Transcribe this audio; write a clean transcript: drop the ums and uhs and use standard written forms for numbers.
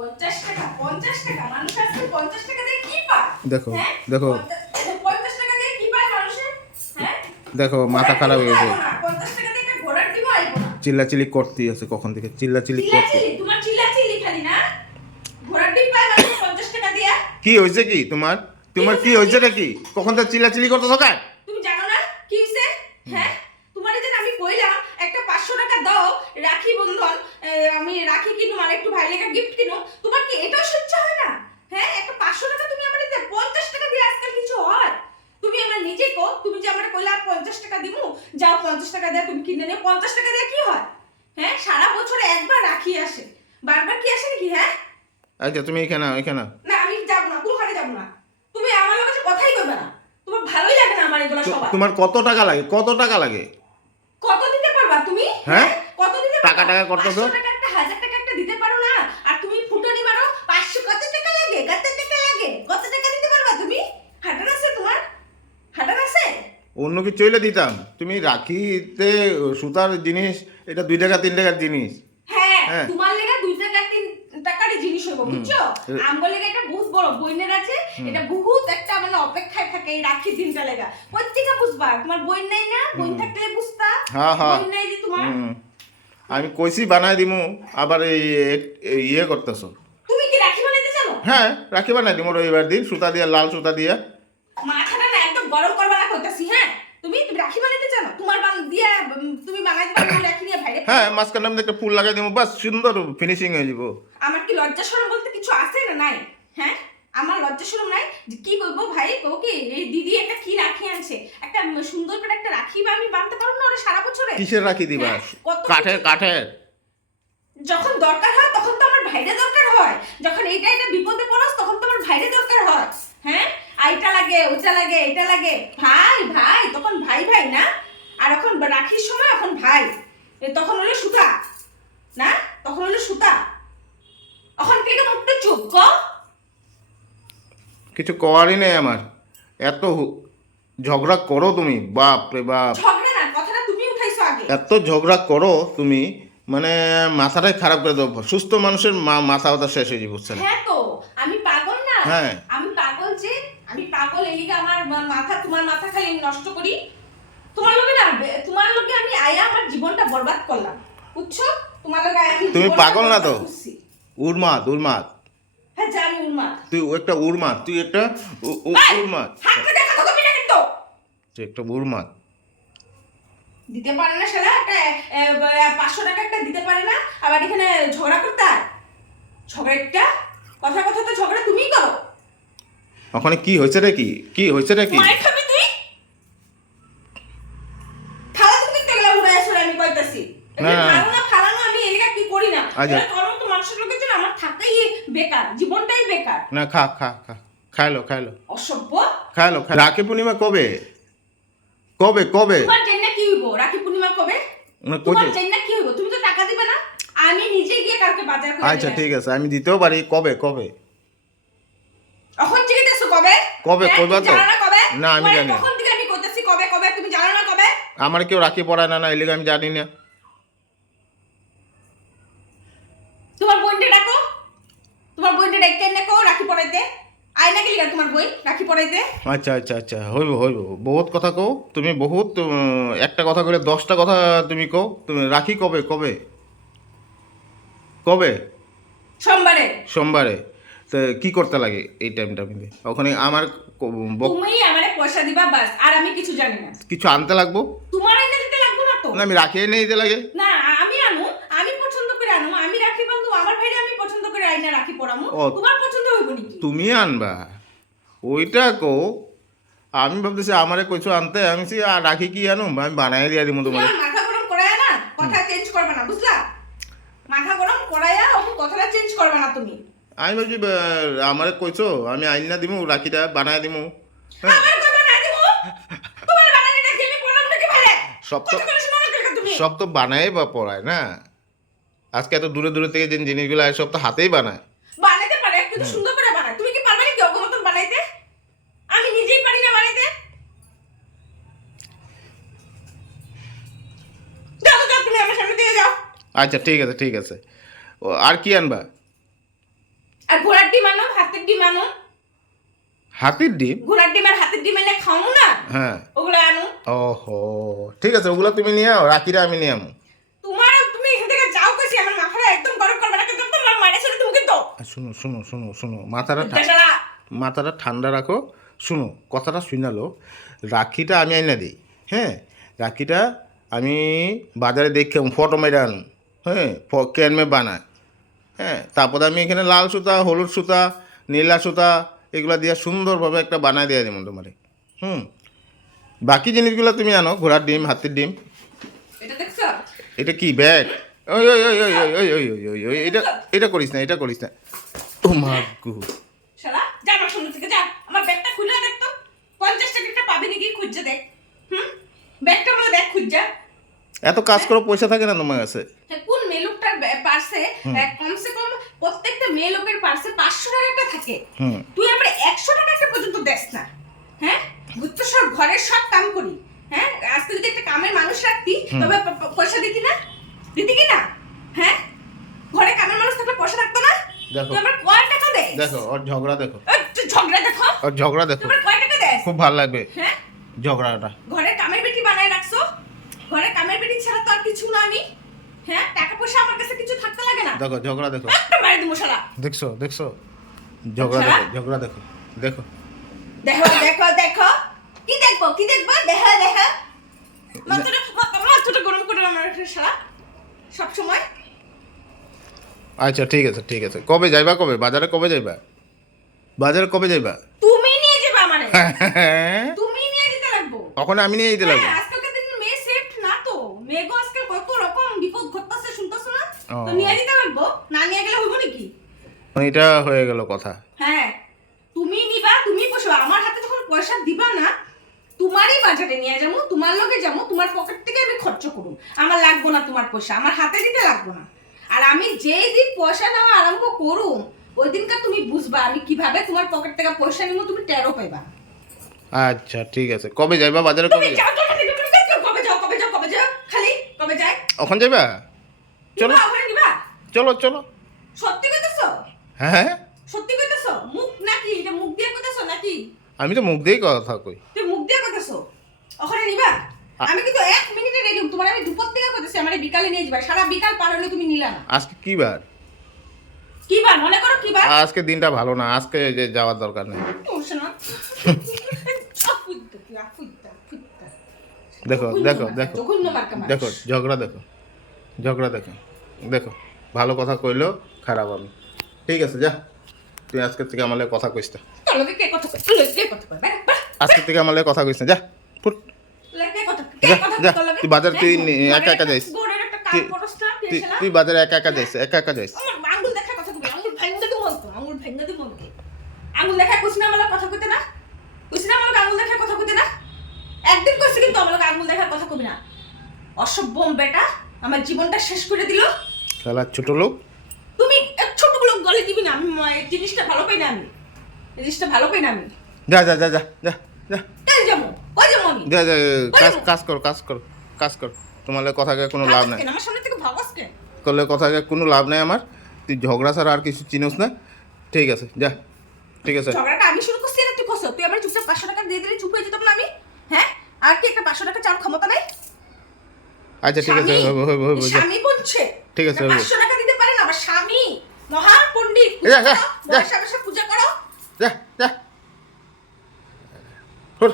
50 টাকা 50 টাকা মানুষ আজকে 50 টাকা দিয়ে কি পায়? দেখো হ্যাঁ? দেখো 50 টাকা দিয়ে কি পায় মানুষের? হ্যাঁ? দেখো মাথা খারাপ হয়ে গেছে 50 টাকা দিয়ে একটা ঘোড়ার ডিমও আইবো না। চিল্লাচিল্লি করতেই আছে কখন থেকে চিল্লাচিল্লি করতে চিল্লাচিল্লি তোমার চিল্লাচিল্লি খালি না? ঘোড়ার ডিম পায় মানুষ 50 টাকা দিয়ে? কি হয়েছে কি তোমার তোমার কি হয়েছে নাকি কখন থেকে চিল্লাচিল্লি করতেছো কেন তুমি জানো না কি হইছে? হ্যাঁ? তোমারে যে আমি কইলাম একটা 500 টাকা দাও রাখি বন্ধন আমি রাখি কিনো আর একটু ভাই লেগা গিফট কিনো তোমার কি এটাও সহ্য হয় না? হ্যাঁ একটা 500 টাকা তুমি আমারে দিতে 50 টাকা দিয়ে আজকাল কিছু হয়? তুমি আমার নিজে কো তুমি যে আমারে কইলা 50 টাকা দিমু যাও 50 টাকা দিয়ে তুমি কিনে নিও 50 টাকা দিয়ে কি হয়? হ্যাঁ সারা বছরে একবার রাখি আসে বারবার কি আসে নাকি হ্যাঁ? আচ্ছা তুমি এখানে না আমি যাব না কোনখানে যাব না তুমি আমার কাছে কথাই কইবে না তোমার ভালোই লাগে না আমার এগুলো সব তোমার কত টাকা লাগে কত টাকা লাগে কত দিতে পারবা তুমি হ্যাঁ কত দিতে টাকা টাকা করতেছো 500 টাকা একটা 1000 টাকা একটা দিতে পারো না আর তুমি ফুটানি মারো 500 কত টাকা লাগে কত টাকা দিতে পারবা তুমি হাঁটার আছে তোমার হাঁটার আছে অন্য কিছু চইলে দিতাম তুমি রাখিতে সুতার জিনিস এটা 2 টাকা 3 টাকার জিনিস হ্যাঁ হ্যাঁ। তোমার লাগা 2 টাকা 3 টাকার জিনিস হইব বুঝছো আমগো লাগা একটা বহুত বড় বইনের আছে এটা বহুত একটা মানে অপেক্ষায় থাকে এই রাখির দিনটা লাগা প্রত্যেকটা বুঝবা তোমার বই নাই না বই থাকলে বুঝতা হ্যাঁ হ্যাঁ বই নাই যে তোমার আমি কইছি বানাই দিমু আবার এই ইয়ে করতেছো তুমি কি রাখি বানাইতে জানো হ্যাঁ রাখি বানাই দিমু রবিবার দিন সুতা দিয়া লাল সুতা দিয়া মাথাটা না একদম গরম করবা না কইতাছি হ্যাঁ তুমি রাখি বানাইতে জানো তোমার দিয়া তুমি বানাইতে পারো রাখি নিয়ে ভাইরে হ্যাঁ মাঝখানে আমি একটা ফুল লাগাই দিমু বাস সুন্দর ফিনিশিং হয়ে যাব আমার কি লজ্জা শরম বলতে কিছু আছে না নাই হ্যাঁ আমার লজ্জা শরম নাই যে কি কইবো ভাই কও কি এই দিদি একটা কি রাখি আনছে একটা সুন্দর করে একটা রাখি বা আমি বানতে পারবো না ওরে সারা বছরে কিসের রাখি দিবা হ্যাঁ, কত কাঠের যখন দরকার হয় তখন তো আমার ভাইরে দরকার হয় যখন এটা বিপদে পড়াস তখন তো আমার ভাইরে দরকার হয় হ্যাঁ আইটা লাগে ওটা লাগে এটা লাগে ভাই ভাই তখন ভাই ভাই না আর এখন রাখির সময় এখন ভাই তখন হলো সুতা না তখন হলো সুতা এখন থেকে মুখটা চুপ গো কিছু করারই নেই আমার এত ঝগড়া করো তুমি বাপ রে বাপ ঝগড়া না কথাটা তুমি উঠাইছো আগে এত ঝগড়া করো তুমি মানে মাথাটাই খারাপ করে দেবো সুস্থ মানুষের মাথা ব্যথা শেষ হয়ে যাবে বুঝছেন হ্যাঁ তো আমি পাগল না হ্যাঁ। আমি পাগল যে আমি পাগল এলিগা আমার মাথা তোমার মাথা খালি আমি নষ্ট করি তোমার লগে না তোমার লগে আমি আয়া আমার জীবনটা বরবাদ করলাম বুঝছো তোমার লগে আমি তুমি পাগল না তো করছি। উর্মাদ হ্যাঁ জানি উন্মা তুই একটা উর্মাদ তুই একটা উর্মাদ হাতটা দেখা তো তুমি না কিন্তু তুই একটা উর্মাদ দিতে পারে না সেটা একটা 500 টাকা একটা দিতে পারে না আবার এখানে ঝগড়া করতে হয় ঝগড়া একটা কথা তো ঝগড়া তুমিই করো ওখানে কি হয়েছে রে কি হয়েছে রে কি মার খাবি তুই খালা তুমি তো গেলা উড়ায় সরে আমি কইতাছি না। ফালানো আমি এলিগা কি করি না আচ্ছা। কারণ তো মানুষের লোকের জন্য আমার থাকাই বেকার জীবনটাই বেকার না খা খাইলো অসভ্য রাখি পূর্ণিমা কবে তোমার জন্য কি হইব রাখি পূর্ণিমা কবে না, তোমার কবে? জন্য কি হইব তুমি তো টাকা দিবে না আমি নিজে গিয়ে কালকে বাজার করে আচ্ছা ঠিক আছে আমি দিতেও পারি কবে এখন জিজ্ঞেস কবে কবে, হ্যাঁ, কইবা তুমি তো? জানো না কবে না, আমি তোমার জানি না। কখন থেকে আমি কইতাছি কবে তুমি জানো না কবে আমার কেউ রাখি পড়ায় না এলিগে আমি জানি না তোমার বোনকে ডাকো তোমার বোনকে ডেকে এনে কো রাখি পড়াইতে আয় না গেলি তোমার বোন রাখি পড়াইতে আচ্ছা হইব বহুত কথা কও তুমি বহুত একটা কথা করে 10টা কথা তুমি কও তুমি রাখি কবে সোমবারে তো কি করতে লাগে এই টাইমটা কিন্তু ওখানে আমার তুমি আমারে পয়সা দিবা বাস আর আমি কিছু জানি না কিছু আনতে লাগবো তোমার এনে দিতে লাগবে না তো না আমি রাখি এনে দিতে লাগে না আমি আনু আমি পছন্দ করে আনু আমি রাখি বান্ধু আমার ভাইরে আমি পছন্দ করে আইনা রাখি পরামু ও। তোমার পছন্দ হইব নাকি তুমি আনবা ওইটা কো আমি ভাবতেছি আমারে কিছু আনতে আমি আর রাখি কি আনো আমি বানাই দিয়ে দিব তোমার তোমার মাথা গরম করায়া না কথা চেঞ্জ করবে না বুঝলা মাথা গরম করায়া ও কথাটা চেঞ্জ করবে না তুমি আমি ভাবছি আমারে কইছো আমি আইনা দিমু রাখিটা বানাই দিমু হ্যাঁ আমার কথা না দিমু তোমার বানানি রাখি আমি পরাম নাকি ভাইরে সব তো কত করে শোনা না তুমি সব তো বানায় বা পড়ায় না আজকে এত দূরে থেকে যে জিনিসগুলো সব তো হাতেই বানায় বানাইতে পারে কিন্তু সুন্দর করে বানায় তুমি কি পারবে নাকি ওরকম মতন বানাইতে আমি নিজেই পারি না বানাইতে যাও তুমি আমার সামনে দিয়ে যাও আচ্ছা ঠিক আছে ও আর কি আনবা আর ঘোড়ার ডিম আনো, হাতের ডিম আনো। হাতির ডিম? ঘোড়ার ডিম আর হাতের ডিম এনে খাও না, হ্যাঁ ওগুলো আনো। ওহো ঠিক আছে, ওগুলো তুমি নিয়ে আও, রাখিরা আমি নিয়ে আমু। তুমি এখান থেকে যাও কইছি, আমার মাথাটা একদম গরম করবে না, কিন্তু তোমার মারে ছেড়ে তুমি কিন্তু। শুনো শুনো শুনো শুনো, মাথাটা দেশালা। মাথাটা ঠান্ডা রাখো। শুনো কথাটা শুনালো, রাখিটা আমি আইনা দিই। হ্যাঁ, রাখিটা আমি বাজারে দেখে ফটো মেরে আনুন। হ্যাঁ, ক্যানমে বানায়। হ্যাঁ, তারপরে আমি এখানে লাল সুতা, হলুদ সুতা, নীলা সুতা এগুলো দিয়ে সুন্দরভাবে একটা বানায় দিয়ে দেবো তোমারে। বাকি জিনিসগুলো তুমি আনো, ঘোড়ার ডিম, হাতির ডিম। এটা দেখছো? এটা কি ব্যাগ? ওই ওই ওই ওই ওই ওই ওই ওই ওই এটা এটা করিস না, এটা করিস না। ও মা গো, শালা যা আমার সামনে থেকে যা। আমার ব্যাগটা খুলে দেখ তো, 50 টাকা পাবি নাকি খুঁজে দেখ। ব্যাগটা বলে দেখ খুঁজা। এত কাজ করে পয়সা থাকে না তোমার কাছে? কোন মেয়ে লোকটার পার্সে কমসে কম প্রত্যেকটা মেয়ে লোকের পার্সে 500 টাকা থাকে, তুই আমরা 100 টাকা একটা পর্যন্ত দেস না। হ্যাঁ, বুঝতো সব ঘরের সব কাম করি। হ্যাঁ, আজকে যদি একটা কামের মানুষ রাখতি তবে পয়সা দিতি না? দিতি কি না? হ্যাঁ, ঘরে কামের মানুষ থাকলে পয়সা রাখতো না? দেখো তুই আমার কয় টাকা দে? দেখো ওর ঝগড়া দেখো, তুই ঝগড়া দেখো, ওর ঝগড়া দেখো, তুই আমার কয় টাকা দেস? খুব ভালো লাগবে হ্যাঁ, ঝগড়াটা। ঘরে কামের বেটি বানায় রাখছো, ঘরে কামের বেটি ছাড়া তো আর কিছু না আমি। হ্যাঁ, টাকা পয়সা আমার কাছে কিছু থাকতে লাগে না। দেখো ঝগড়া দেখো, একটা মারে দিমু শালা। দেখছো দেখছো ঝগড়া দেখো, ঝগড়া দেখো দেখো দেখো দেখো দেখো, কি দেখবো কি দেখবো, দেখো দেখো। মাথাটা গরম করে আমার শালা সব সময়। আচ্ছা ঠিক আছে ঠিক আছে, কবে যাইবা? কবে বাজারে কবে যাইবা? বাজারে কবে যাইবা? তুমি নিয়ে যাবে আমারে, তুমি নিয়ে যেতে লাগবো। তখন আমি নিয়ে যেতে লাগবো? আজকালকার দিনে মেয়ে সেফ না তো, মেয়েগো আজকাল কত রকম বিপদ ঘটতেছে শুনতেছো না? ও। তো নিয়ে যেতে লাগবো, না নিয়ে গেলে হইব নাকি? এটা হয়ে গেল কথা। হ্যাঁ, তুমি নিবা, তুমি বসবা। আমার হাতে যখন পয়সা দিবা না, তোমারই বাজারে নিয়ে যাবো, তোমার লগে যাবো, তোমার পকেট থেকে আমি খরচ করব। আমার লাগবো না তোমার পয়সা, আমার হাতে দিতে লাগবো না। আর আমি যেই দিন পয়সা নেওয়া আরম্ভ করুম, ওই দিনকার তুমি বুঝবা আমি কিভাবে তোমার পকেট থেকে পয়সা নিব, তুমি টেরও পাইবা। আচ্ছা ঠিক আছে, কবে যাইবা বাজারে? তুমি কবে যাও তো, কবে যাও কবে যাও কবে যাও, খালি কবে যায়? ওখান যাইবা? চলো নিবা, ওখানে নিবা? চলো চলো। সত্যি কইতেছো? হ্যাঁ, সত্যি কইতেছো? মুখ নাকি এটা, মুখ দিয়ে কইতেছো নাকি? আমি তো মুখ দিয়েই কথা কই। তুই মুখ দিয়ে কইতেছো ওখানে নিবা? আমি কিন্তু 1 মিনিটে রেডি। তোমার আমি দুপুর থেকে কইতেছি আমারে বিকালে নিয়ে যাবা, সারা বিকাল পার হলে তুমি নিলা না। আজকে কি বার? কি বার মনে করো, কি বার? আজকে দিনটা ভালো না, আজকে যে যাওয়ার দরকার নেই। শোনো, দেখো দেখো দেখো জঘন্য মার্কা মানুষ। দেখো ঝগড়া দেখো, ঝগড়া দেখো দেখো, ভালো কথা কইলেও খারাপ আমি। ঠিক আছে যা, তুই আজকের থেকে আমার লগে কথা কইস না। তোর লগে কে কথা কয়? তোর লগে কে কথা কয়? বেড়া, বেড়া। আজকের থেকে আমার লগে কথা কইস না, যা ফুট। তোর লগে কে কথা যা, কথা যা, তোর লগে? তুই বাজার তুই একা একা যাইস। গোড়ের একটা কাম তুই- করছ না, তুই তুই শালা। তুই বাজারে একা একা যাইস, একা একা যাইস। আমার আঙ্গুল দেখা কথা কবি, আঙ্গুল ভাঙা দি বলতো, আঙ্গুল ভাঙা দি বলতো। আঙ্গুল দেখা কইছ না আমার কথা কইতে না? কইছ না আমার আঙ্গুল দেখা কথা কইতে না? একদিন কইছ কিন্তু আমার আঙ্গুল দেখা কথা কবি না। অসভ্য বেটা, আমার জীবনটা শেষ করে দিল। শালা ছোট লোক। তুমি ছোটগুলো গলে দিবি না, আমি এই জিনিসটা ভালো পাই না, আমি এই জিনিসটা ভালো পাই না আমি। যা যা যা যা যা যা কাজ যাবো, কই যাবো আমি? যা যা, কাজ কাজ কর কাজ কর কাজ কর, তোমার লগে কথা কোনো লাভ নাই। আমার সামনে থেকে ভাবাস কেন? তোর লগে কথা কোনো লাভ নাই আমার। তুই ঝগড়া ছাড়া আর কিছু চিনোস না। ঠিক আছে যা, ঠিক আছে। ঝগড়াটা আমি শুরু করছি না তুই করছ? তুই আমার চুপচাপ 500 টাকা দিয়ে দিলে চুপ হয়ে যেতাম না আমি? হ্যাঁ, আর কি একটা 500 টাকা চাওয়ার ক্ষমতা নাই? আচ্ছা ঠিক আছে, হবে হবে হবে যা। স্বামী বলছে ঠিক আছে, হবে। 500 টাকা দিতে পারে না, আমার স্বামী মহান পণ্ডিত। যা, যা, যা। বয়সে বয়সে পূজা করো। যা যা, হুট।